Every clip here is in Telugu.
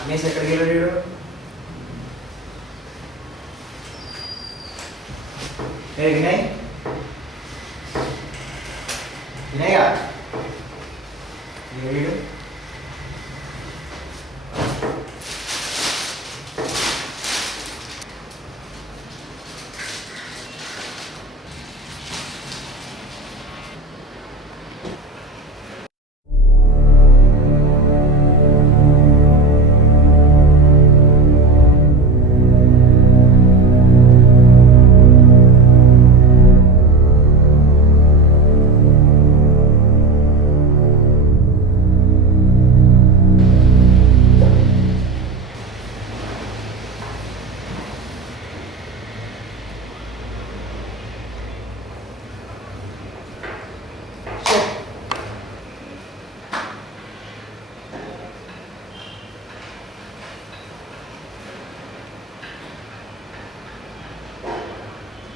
అన్నేసి ఎక్కడికి వెళ్ళాడు? ఏ వినయ్, వినయ్గా వీడు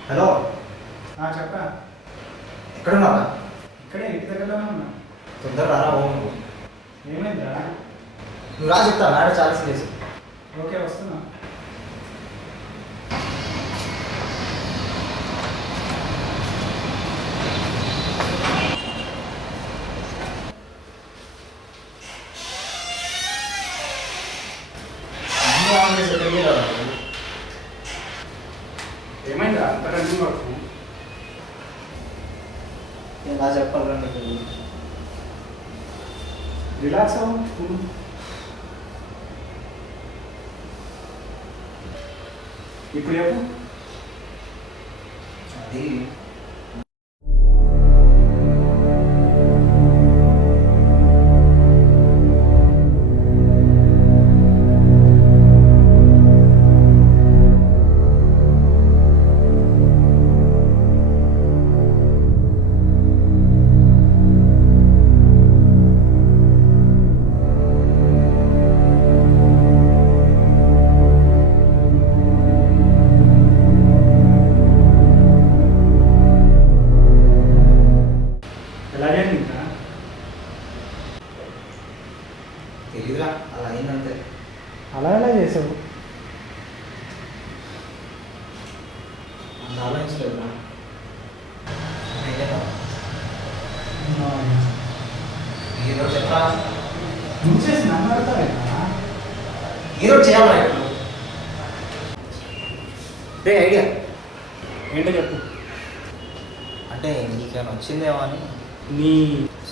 హలో. చెప్పా. ఎక్కడున్నావా? ఇక్కడే ఇంటి దగ్గరలోనే ఉన్నా. తొందరగా రారా ఓ. ఏమైందా? నువ్వు రా చెప్తా, మేడం చాలా సీరియస్. ఓకే వస్తున్నా. ఏమైందా అంత టెన్షన్ పడుతుంది? ఎలా చెప్పాలి నీకు? రిలాక్స్ అవ్వు. ఇప్పుడు చెప్పు. అది ఎలా జరిగిందా? తెలీదురా, అలా అయిందంతే. అలా ఎలా చేసావు? అంత ఆలోచించలేదురా. ఈరోజు చెప్పరా? నువ్వు చేసి నన్ను అడతావేనా? ఈరోజు చేయాలా? రే ఐడియా ఏంటో చెప్పు. అంటే నీకేమైనా వచ్చిందేమో అని. నీ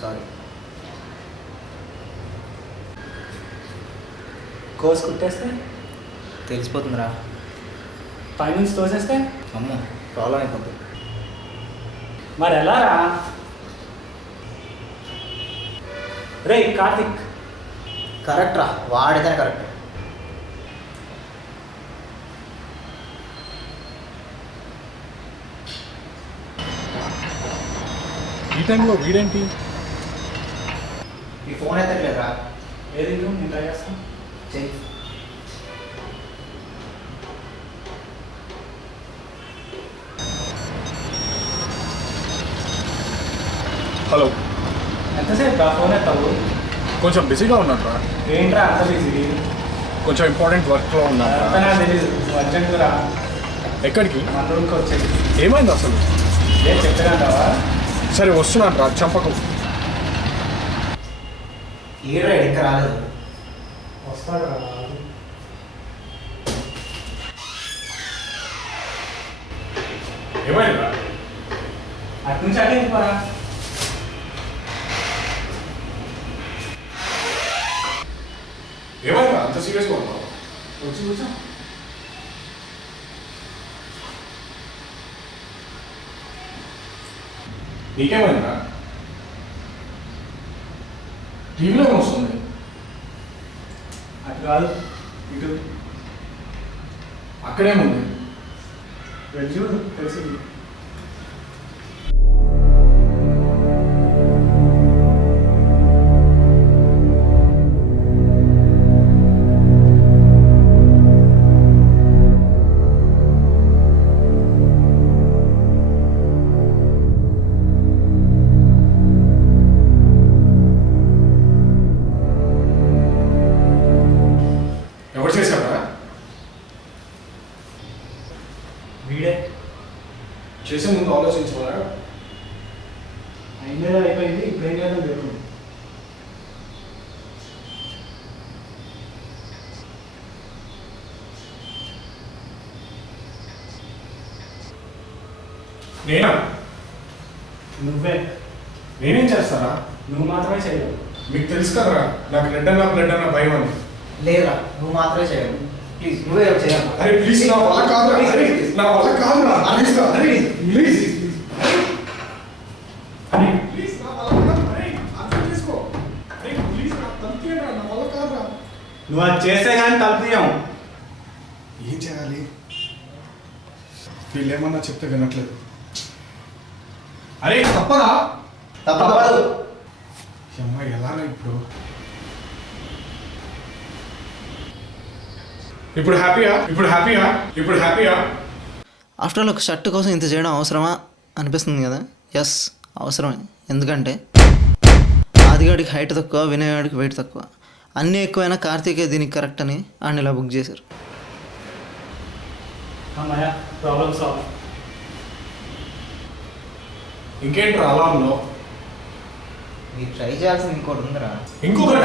సారీ. కోర్స్ కుట్టేస్తే, తెలిసిపోతుందిరా. పైనుంచి తోసేస్తే అమ్మో, ప్రాబ్లం అయిపోతుంది. మరి ఎలా రా? రే కార్తిక్, కరెక్ట్ రా, వాడితేనే కరెక్ట్. ఈ టైంలో వీడేంటి? ఈ ఫోన్ అయితే లేదురా. ఏది నేను ట్రై చేస్తాను. చెయ్యి. హలో, ఎంతసేపు ఫోన్ ఎత్తావు? కొంచెం బిజీగా ఉన్నారా? ఏంట్రా అంత బిజీ? కొంచెం ఇంపార్టెంట్ వర్క్లో ఉన్నారా? నాకు తెలీదు. అర్జెంట్ రా. ఎక్కడికి? మన రూమ్కి వచ్చేది. ఏమైంది అసలు? ఏం చెప్తానంటావా? సరే వస్తున్నాను రా, చంపకు. ఈడ ఇంకా రాలేదు. వస్తాడు రా. ఏమైంది రా? అటు నుంచి అటే వెళ్ళిపోరా. ఏమైంది రా, అంత సీరియస్గా ఉన్నావు? వచ్చి కూర్చో. నీకేమైందిరా? టీవీలో వస్తుంది. అటు కాదు, ఇటు అక్కడేముంది? వెళ్ళి చూడు, తెలిసింది. చేసే ముందు ఆలోచించమరా? అయినది అయిపోయింది, ఇప్పుడు ఏం చేద్దాం చెప్పు. నేనా? నువ్వే. నేనేం చేస్తారా? నువ్వు మాత్రమే చేయలేవు. మీకు తెలుసు కదరా నాకు రెడ్ అన్న బ్లడ్ అన్న భయం అని. లేదురా, నువ్వు మాత్రమే చేయాలి. ప్లీజ్ నువ్వే చేయాలి. అరే ప్లీజ్ నా వల్ల కాదురా. అరే నా వల్ల కాదురా. ప్లీజ్ రా. అరే ప్లీజ్. అరే ప్లీజ్ నా వల్ల కాదు. అరే అర్థం చేసుకో. అరే ప్లీజ్ నా తలుపురా, నా వల్ల కాదురా. నువ్వు అది చేస్తే కానీ తలుపుయాం. ఏం చేయాలి? వీళ్ళు ఏమన్నా చెప్తే వినట్లేదు. అరే తప్పదా? తప్పదు. అమ్మాయి ఎలారా ఇప్పుడు? ఇప్పుడు హ్యాపీయా? ఇప్పుడు హ్యాపీయా? ఇప్పుడు హ్యాపీయా? ఆఫ్టర్ ఆల్ ఒక షర్ట్ కోసం ఇంత చేయడం అవసరమా అనిపిస్తుంది కదా. ఎస్ అవసరమే. ఎందుకంటే ఆదిగాడికి హైట్ తక్కువ, వినయగాడికి వెయిట్ తక్కువ. అన్నీ ఎక్కువైనా కార్తీకే దీనికి కరెక్ట్ అని ఆయన ఇలా బుక్ చేశారు. అమ్మాయ ప్రాబ్లమ్ సాల్వ్. ఇంకేంట్రా అలా ఉన్నావు? మీరు ట్రై చేయాల్సింది ఇంకోటి ఉందిరా. ఇంకొకట